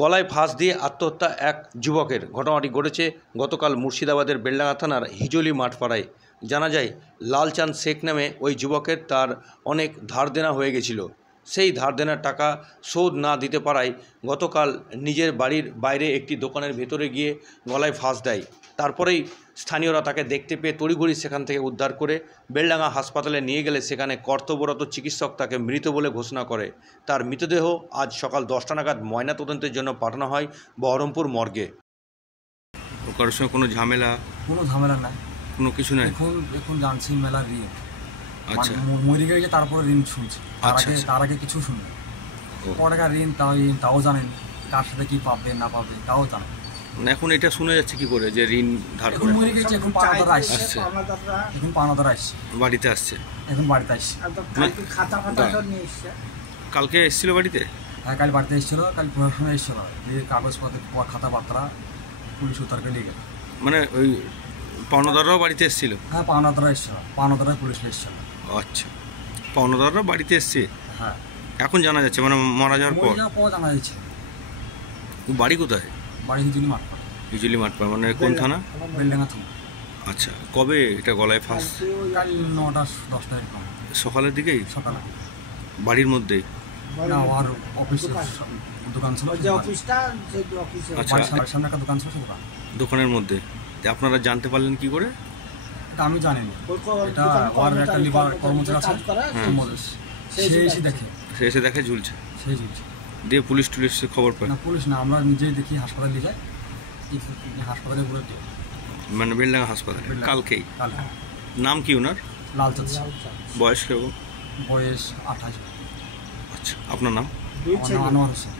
গলায় ফাঁস দিয়ে আত্মহত্যা এক যুবকের। ঘটনাটি ঘটেছে গতকাল মুর্শিদাবাদের বেলডাঙ্গা থানার হিজলি মাঠপাড়ায়। জানা যায়, লালচাঁদ শেখ নামে ওই যুবকের তার অনেক ধার দেনা হয়ে গেছিল। সেই ধার দেনার টাকা শোধ না দিতে পারায় গতকাল নিজের বাড়ির বাইরে একটি দোকানের ভেতরে গিয়ে গলায় ফাঁস দেয়। তারপরেই স্থানীয়রা তাকে দেখতে পেয়ে তড়িঘড়ি সেখান থেকে উদ্ধার করে বেলডাঙ্গা হাসপাতালে নিয়ে গেলে সেখানে কর্তব্যরত চিকিৎসক তাকে মৃত বলে ঘোষণা করে। তার মৃতদেহ আজ সকাল 10টা নাগাদ ময়নাতদন্তের জন্য পাঠানো হয় বহরমপুর মর্গে। কারোর সঙ্গে কোনো ঝামেলা নাই, কোনো কিছু নাই। এখন জানছি মেলা ঋণ। আচ্ছা, মরে গেছে, তারপরে ঋণ শুনছি। তার আগে কিছু শুনবে টাকা ঋণ, তাও জানেন কার সাথে কি পাবে না পাবে তাও জানেন। এখন এটা শুনে যাচ্ছে কি করে যে ঋণ ধার করে মরে গেছে, এখন পাওনাদার আসছে, বাড়িতে আসছে, এখন বাড়িতে আসছে। কালকে এসেছিল বাড়িতে? হ্যাঁ, কাল বাড়িতে এসেছিল, কাল প্রশাসনে এসেছিল, কাগজপত্র খাতা পাত্রা পুলিশ উত্তরকে নিয়ে গেল। মানে ওই পাওনাদাররাও বাড়িতে এসেছিল? হ্যাঁ, পাওনাদাররা এসেছিল, পাওনাদাররা পুলিশ এসেছিল। আচ্ছা, পাওনাদাররা বাড়িতে এসছে। হ্যাঁ, এখন জানা যাচ্ছে মানে মারা যাওয়ার পর জানা যাচ্ছে। বাড়ি কোথায়? বাড়ি হিজলি মাঠপাড়া। হিজলি মাঠপাড়া মানে কোন থানা? বেলডাঙ্গা থানা। আচ্ছা, কবে এটা গলায় ফাঁস? কাল 9টা 10টা এরকম। সকালের দিকেই? সকালে। বাড়ির মধ্যেই? না, আমার অফিসে দোকান ছিল। আচ্ছা, সামনে একটা দোকান ছিল, দোকান দোকানের মধ্যে। আপনারা জানতে পারলেন কি করে? এটা আমি জানি না, এটা আমার একটা লিভার কর্মচারী আছে, সে এসে দেখে ঝুলছে। সেই ঝুলছে দিয়ে পুলিশ খবর পায়? না, পুলিশ না, আমরা নিজেই দেখি, হাসপাতালে নিয়ে যাই, হাসপাতালে পুরো মানে বেলডাঙ্গা হাসপাতালে কালকেই? নাম কি ওনার? লালচাঁদ। বয়স কেমন? বয়স 28। আচ্ছা, আপনার নাম? আনোয়ার হোসেন।